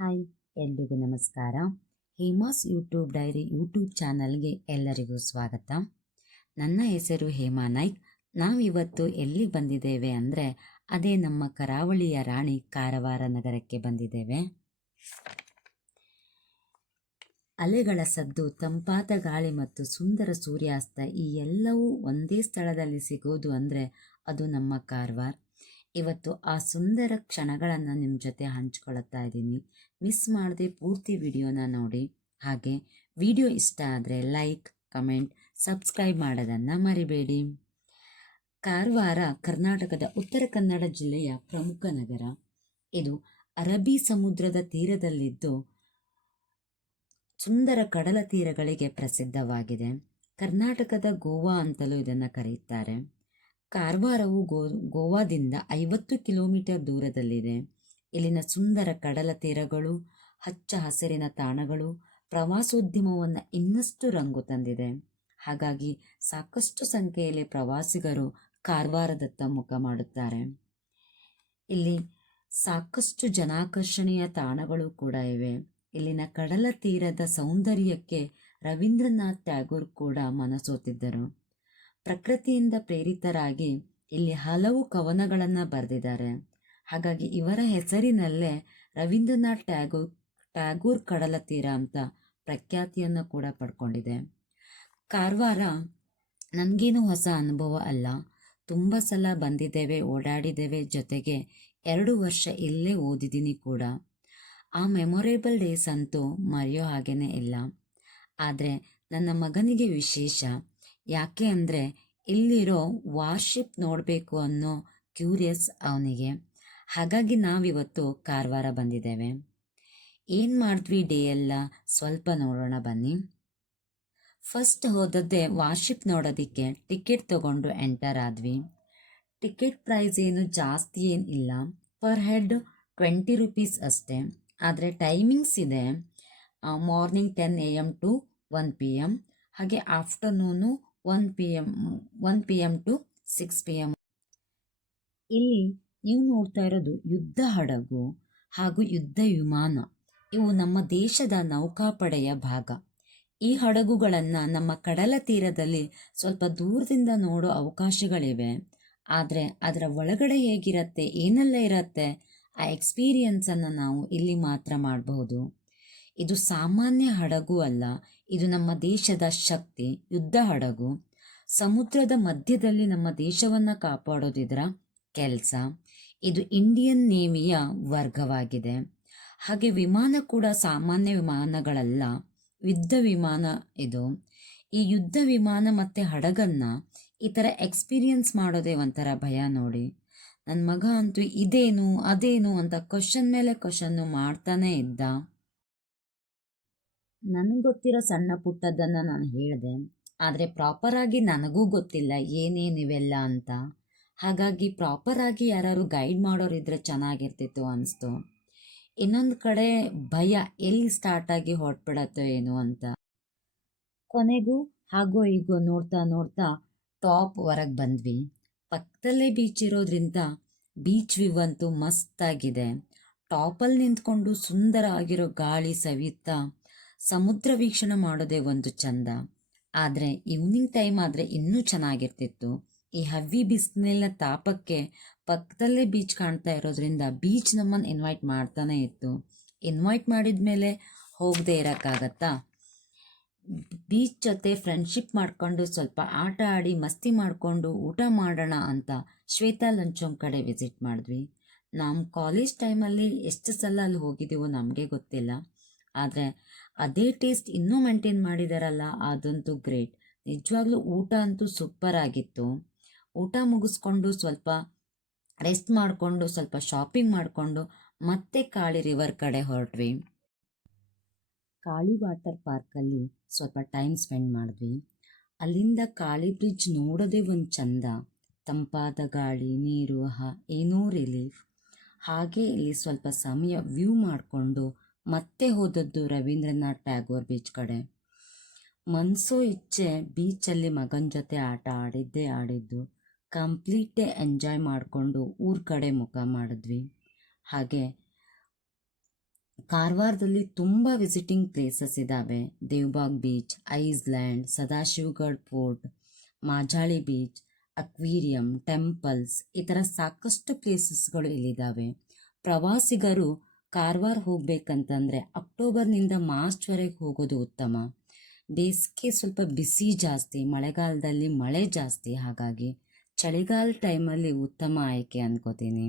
Hi, ಎಲ್ರಿಗೂ ನಮಸ್ಕಾರ. Hema's YouTube diary YouTube ಚಾನಲ್ಗೆ ಎಲ್ಲರಿಗೂ ಸ್ವಾಗತ. ನನ್ನ ಹೆಸರು ಹೇಮಾ ನಾಯ್ಕ್. ನಾವಿವತ್ತು ಎಲ್ಲಿ ಬಂದಿದ್ದೇವೆ ಅಂದರೆ ಅದೇ ನಮ್ಮ ಕರಾವಳಿಯ ರಾಣಿ ಕಾರವಾರ ನಗರಕ್ಕೆ ಬಂದಿದ್ದೇವೆ. ಅಲೆಗಳ ಸದ್ದು, ತಂಪಾದ ಗಾಳಿ ಮತ್ತು ಸುಂದರ ಸೂರ್ಯಾಸ್ತ ಈ ಎಲ್ಲವೂ ಒಂದೇ ಸ್ಥಳದಲ್ಲಿ ಸಿಗೋದು ಅಂದರೆ ಅದು ನಮ್ಮ ಕಾರವಾರ. ಇವತ್ತು ಆ ಸುಂದರ ಕ್ಷಣಗಳನ್ನು ನಿಮ್ಮ ಜೊತೆ ಹಂಚ್ಕೊಳ್ತಾ ಇದ್ದೀನಿ. ಮಿಸ್ ಮಾಡದೆ ಪೂರ್ತಿ ವಿಡಿಯೋನ ನೋಡಿ. ಹಾಗೆ ವಿಡಿಯೋ ಇಷ್ಟ ಆದರೆ ಲೈಕ್, ಕಮೆಂಟ್, ಸಬ್ಸ್ಕ್ರೈಬ್ ಮಾಡೋದನ್ನು ಮರಿಬೇಡಿ. ಕಾರವಾರ ಕರ್ನಾಟಕದ ಉತ್ತರ ಕನ್ನಡ ಜಿಲ್ಲೆಯ ಪ್ರಮುಖ ನಗರ. ಇದು ಅರಬ್ಬಿ ಸಮುದ್ರದ ತೀರದಲ್ಲಿದ್ದು ಸುಂದರ ಕಡಲ ತೀರಗಳಿಗೆ ಪ್ರಸಿದ್ಧವಾಗಿದೆ. ಕರ್ನಾಟಕದ ಗೋವಾ ಅಂತಲೂ ಇದನ್ನು ಕರೆಯುತ್ತಾರೆ. ಕಾರವಾರವು ಗೋವಾದಿಂದ 50 ಕಿಲೋಮೀಟರ್ ದೂರದಲ್ಲಿದೆ. ಇಲ್ಲಿನ ಸುಂದರ ಕಡಲ ತೀರಗಳು, ಹಚ್ಚ ಹಸಿರಿನ ತಾಣಗಳು ಪ್ರವಾಸೋದ್ಯಮವನ್ನು ಇನ್ನಷ್ಟು ರಂಗು ತಂದಿದೆ. ಹಾಗಾಗಿ ಸಾಕಷ್ಟು ಸಂಖ್ಯೆಯಲ್ಲಿ ಪ್ರವಾಸಿಗರು ಕಾರವಾರದತ್ತ ಮುಖ ಮಾಡುತ್ತಾರೆ. ಇಲ್ಲಿ ಸಾಕಷ್ಟು ಜನಾಕರ್ಷಣೀಯ ತಾಣಗಳು ಕೂಡ ಇವೆ. ಇಲ್ಲಿನ ಕಡಲ ತೀರದ ಸೌಂದರ್ಯಕ್ಕೆ ರವೀಂದ್ರನಾಥ್ ಟ್ಯಾಗೋರ್ ಕೂಡ ಮನಸೋತಿದ್ದರು. ಪ್ರಕೃತಿಯಿಂದ ಪ್ರೇರಿತರಾಗಿ ಇಲ್ಲಿ ಹಲವು ಕವನಗಳನ್ನು ಬರೆದಿದ್ದಾರೆ. ಹಾಗಾಗಿ ಇವರ ಹೆಸರಿನಲ್ಲೇ ರವೀಂದ್ರನಾಥ್ ಟ್ಯಾಗೋರ್ ಕಡಲ ತೀರ ಅಂತ ಪ್ರಖ್ಯಾತಿಯನ್ನು ಕೂಡ ಪಡ್ಕೊಂಡಿದೆ. ಕಾರವಾರ ನನಗೇನು ಹೊಸ ಅನುಭವ ಅಲ್ಲ. ತುಂಬ ಸಲ ಬಂದಿದ್ದೇವೆ, ಓಡಾಡಿದ್ದೇವೆ. ಜೊತೆಗೆ 2 ವರ್ಷ ಇಲ್ಲೇ ಓದಿದ್ದೀನಿ ಕೂಡ. ಆ ಮೆಮೊರೇಬಲ್ ಡೇಸ್ ಅಂತೂ ಮರೆಯೋ ಹಾಗೇನೇ ಇಲ್ಲ. ಆದರೆ ನನ್ನ ಮಗನಿಗೆ ವಿಶೇಷ. ಯಾಕೆ ಅಂದರೆ ಇಲ್ಲಿರೋ ವಾರ್ಶಿಪ್ ನೋಡಬೇಕು ಅನ್ನೋ ಕ್ಯೂರಿಯಸ್ ಅವನಿಗೆ. ಹಾಗಾಗಿ ನಾವಿವತ್ತು ಕಾರವಾರ ಬಂದಿದ್ದೇವೆ. ಏನು ಮಾಡಿದ್ವಿ ಡೇ ಎಲ್ಲ ಸ್ವಲ್ಪ ನೋಡೋಣ ಬನ್ನಿ. ಫಸ್ಟ್ ಹೋದದ್ದೇ ವಾರ್ಶಿಪ್ ನೋಡೋದಕ್ಕೆ ಟಿಕೆಟ್ ತಗೊಂಡು ಎಂಟರ್ ಆದ್ವಿ. ಟಿಕೆಟ್ ಪ್ರೈಸ್ ಏನು ಜಾಸ್ತಿ ಏನಿಲ್ಲ, ಪರ್ ಹೆಡ್ 20 ರೂಪೀಸ್ ಅಷ್ಟೇ. ಆದರೆ ಟೈಮಿಂಗ್ಸ್ ಇದೆ. ಮಾರ್ನಿಂಗ್ 10 AM ಟು 1 PM, ಹಾಗೆ ಆಫ್ಟರ್ನೂನು 1 PM ಟು 6 PM. ಇಲ್ಲಿ ನೀವು ನೋಡ್ತಾ ಇರೋದು ಯುದ್ಧ ಹಡಗು ಹಾಗೂ ಯುದ್ಧ ವಿಮಾನ. ಇವು ನಮ್ಮ ದೇಶದ ನೌಕಾಪಡೆಯ ಭಾಗ. ಈ ಹಡಗುಗಳನ್ನು ನಮ್ಮ ಕಡಲ ತೀರದಲ್ಲಿ ಸ್ವಲ್ಪ ದೂರದಿಂದ ನೋಡೋ ಅವಕಾಶಗಳಿವೆ. ಆದರೆ ಅದರ ಒಳಗಡೆ ಹೇಗಿರುತ್ತೆ, ಏನೆಲ್ಲ ಇರುತ್ತೆ, ಆ ಎಕ್ಸ್ಪೀರಿಯನ್ಸನ್ನು ನಾವು ಇಲ್ಲಿ ಮಾತ್ರ ಮಾಡಬಹುದು. ಇದು ಸಾಮಾನ್ಯ ಹಡಗು ಅಲ್ಲ, ಇದು ನಮ್ಮ ದೇಶದ ಶಕ್ತಿ. ಯುದ್ಧ ಹಡಗು ಸಮುದ್ರದ ಮಧ್ಯದಲ್ಲಿ ನಮ್ಮ ದೇಶವನ್ನು ಕಾಪಾಡೋದಿದರ ಕೆಲಸ. ಇದು ಇಂಡಿಯನ್ ನೇವಿಯ ವರ್ಗವಾಗಿದೆ. ಹಾಗೆ ವಿಮಾನ ಕೂಡ ಸಾಮಾನ್ಯ ವಿಮಾನಗಳಲ್ಲ, ಯುದ್ಧ ವಿಮಾನ ಇದು. ಈ ಯುದ್ಧ ವಿಮಾನ ಮತ್ತು ಹಡಗನ್ನು ಈ ಥರ ಎಕ್ಸ್ಪೀರಿಯನ್ಸ್ ಮಾಡೋದೇ ಒಂಥರ ಭಯ ನೋಡಿ. ನನ್ನ ಮಗ ಅಂತೂ ಇದೇನು ಅದೇನು ಅಂತ ಕ್ವಶನ್ ಮೇಲೆ ಕ್ವಶನ್ನು ಮಾಡ್ತಾನೆ ಇದ್ದ. ನನಗೆ ಗೊತ್ತಿರೋ ಸಣ್ಣ ಪುಟ್ಟದನ್ನು ನಾನು ಹೇಳಿದೆ, ಆದರೆ ಪ್ರಾಪರಾಗಿ ನನಗೂ ಗೊತ್ತಿಲ್ಲ ಏನೇನಿವೆಲ್ಲ ಅಂತ. ಹಾಗಾಗಿ ಪ್ರಾಪರಾಗಿ ಯಾರು ಗೈಡ್ ಮಾಡೋರಿದ್ರೆ ಚೆನ್ನಾಗಿರ್ತಿತ್ತು ಅನಿಸ್ತು. ಇನ್ನೊಂದು ಕಡೆ ಭಯ, ಎಲ್ಲಿ ಸ್ಟಾರ್ಟ್ ಆಗಿ ಹೊರಟ್ಬಿಡತ್ತೋ ಏನು ಅಂತ. ಕೊನೆಗೂ ಹಾಗೋ ಹೀಗೋ ನೋಡ್ತಾ ನೋಡ್ತಾ ಟಾಪ್ ಹೊರಗೆ ಬಂದ್ವಿ. ಪಕ್ಕದಲ್ಲೇ ಬೀಚ್ ಇರೋದ್ರಿಂದ ಬೀಚ್ ವ್ಯೂ ಅಂತೂ ಮಸ್ತಾಗಿದೆ. ಟಾಪಲ್ಲಿ ನಿಂತ್ಕೊಂಡು ಸುಂದರ ಆಗಿರೋ ಗಾಳಿ ಸವಿಯುತ್ತಾ ಸಮುದ್ರ ವೀಕ್ಷಣೆ ಮಾಡೋದೇ ಒಂದು ಚಂದ. ಆದರೆ ಈವ್ನಿಂಗ್ ಟೈಮ್ ಆದರೆ ಇನ್ನೂ ಚೆನ್ನಾಗಿರ್ತಿತ್ತು. ಈ ಹೆವಿ ಬಿಸಿಲಿನ ತಾಪಕ್ಕೆ ಪಕ್ಕದಲ್ಲೇ ಬೀಚ್ ಕಾಣ್ತಾ ಇರೋದ್ರಿಂದ ಬೀಚ್ ನಮ್ಮನ್ನು ಇನ್ವೈಟ್ ಮಾಡ್ತಾನೆ ಇತ್ತು. ಇನ್ವೈಟ್ ಮಾಡಿದ ಮೇಲೆ ಹೋಗದೆ ಇರೋಕ್ಕಾಗತ್ತಾ? ಬೀಚ್ ಜೊತೆ ಫ್ರೆಂಡ್ಶಿಪ್ ಮಾಡಿಕೊಂಡು ಸ್ವಲ್ಪ ಆಟ ಆಡಿ ಮಸ್ತಿ ಮಾಡಿಕೊಂಡು ಊಟ ಮಾಡೋಣ ಅಂತ ಶ್ವೇತಾ ಲಂಚೋಮ್ ಕಡೆ ವಿಸಿಟ್ ಮಾಡಿದ್ವಿ. ನಮ್ಮ ಕಾಲೇಜ್ ಟೈಮಲ್ಲಿ ಎಷ್ಟು ಸಲ ಅಲ್ಲಿ ಹೋಗಿದ್ದೀವೋ ನಮಗೆ ಗೊತ್ತಿಲ್ಲ. ಆದರೆ ಅದೇ ಟೇಸ್ಟ್ ಇನ್ನೂ ಮೇಂಟೈನ್ ಮಾಡಿದಾರಲ್ಲ, ಅದಂತೂ ಗ್ರೇಟ್. ನಿಜವಾಗ್ಲೂ ಊಟ ಅಂತೂ ಸೂಪರ್ ಆಗಿತ್ತು. ಊಟ ಮುಗಿಸ್ಕೊಂಡು ಸ್ವಲ್ಪ ರೆಸ್ಟ್ ಮಾಡಿಕೊಂಡು ಸ್ವಲ್ಪ ಶಾಪಿಂಗ್ ಮಾಡಿಕೊಂಡು ಮತ್ತೆ ಕಾಳಿ ರಿವರ್ ಕಡೆ ಹೊರಟ್ವಿ. ಕಾಳಿ ವಾಟರ್ ಪಾರ್ಕಲ್ಲಿ ಸ್ವಲ್ಪ ಟೈಮ್ ಸ್ಪೆಂಡ್ ಮಾಡಿದ್ವಿ. ಅಲ್ಲಿಂದ ಕಾಳಿ ಬ್ರಿಡ್ಜ್ ನೋಡೋದೇ ಒಂದು ಚಂದ. ತಂಪಾದ ಗಾಳಿ, ನೀರು, ಏನೋ ರಿಲೀಫ್. ಹಾಗೆ ಇಲ್ಲಿ ಸ್ವಲ್ಪ ಸಮಯ ವ್ಯೂ ಮಾಡಿಕೊಂಡು ಮತ್ತೆ ಹೋದದ್ದು ರವೀಂದ್ರನಾಥ್ ಟ್ಯಾಗೋರ್ ಬೀಚ್ ಕಡೆ. ಮನಸೋ ಇಚ್ಛೆ ಬೀಚಲ್ಲಿ ಮಗನ ಜೊತೆ ಆಟ ಆಡಿದ್ದು. ಕಂಪ್ಲೀಟ್ ಡೇ ಎಂಜಾಯ್ ಮಾಡಿಕೊಂಡು ಊರ ಕಡೆ ಮುಖ ಮಾಡಿದ್ವಿ. ಹಾಗೆ ಕಾರವಾರದಲ್ಲಿ ತುಂಬ ವಿಸಿಟಿಂಗ್ ಪ್ಲೇಸಸ್ ಇದ್ದಾವೆ. Devbagh beach, island, Sadashivgad fort, Majali beach, aquarium, temples, ಈ ಥರ ಸಾಕಷ್ಟು ಪ್ಲೇಸಸ್ಗಳು ಇಲ್ಲಿದ್ದಾವೆ. ಪ್ರವಾಸಿಗರು ಕಾರವಾರ ಹೋಗ್ಬೇಕಂತಂದರೆ ಅಕ್ಟೋಬರ್ನಿಂದ ಮಾರ್ಚ್ವರೆಗೆ ಹೋಗೋದು ಉತ್ತಮ. ಬೇಸಿಗೆ ಸ್ವಲ್ಪ ಬಿಸಿ ಜಾಸ್ತಿ, ಮಳೆಗಾಲದಲ್ಲಿ ಮಳೆ ಜಾಸ್ತಿ, ಹಾಗಾಗಿ ಚಳಿಗಾಲ ಟೈಮಲ್ಲಿ ಉತ್ತಮ ಆಯ್ಕೆ ಅನ್ಕೋತೀನಿ.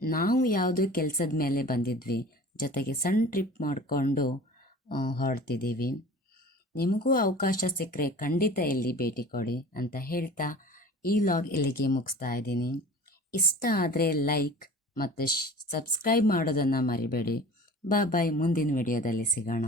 ನಾವು ಯಾವುದೋ ಕೆಲಸದ ಮೇಲೆ ಬಂದಿದ್ವಿ, ಜೊತೆಗೆ ಸಣ್ಣ ಟ್ರಿಪ್ ಮಾಡಿಕೊಂಡು ಹೊರಡ್ತಿದ್ದೀವಿ. ನಿಮಗೂ ಅವಕಾಶ ಸಿಕ್ಕರೆ ಖಂಡಿತ ಇಲ್ಲಿ ಭೇಟಿ ಕೊಡಿ ಅಂತ ಹೇಳ್ತಾ ಈ ಲಾಗ್ ಇಲ್ಲಿಗೆ ಮುಗಿಸ್ತಾ ಇದ್ದೀನಿ. ಇಷ್ಟ ಆದರೆ ಲೈಕ್ ಮತ್ತು ಸಬ್ಸ್ಕ್ರೈಬ್ ಮಾಡೋದನ್ನು ಮರಿಬೇಡಿ. ಬಾಯ್, ಮುಂದಿನ ವಿಡಿಯೋದಲ್ಲಿ ಸಿಗೋಣ.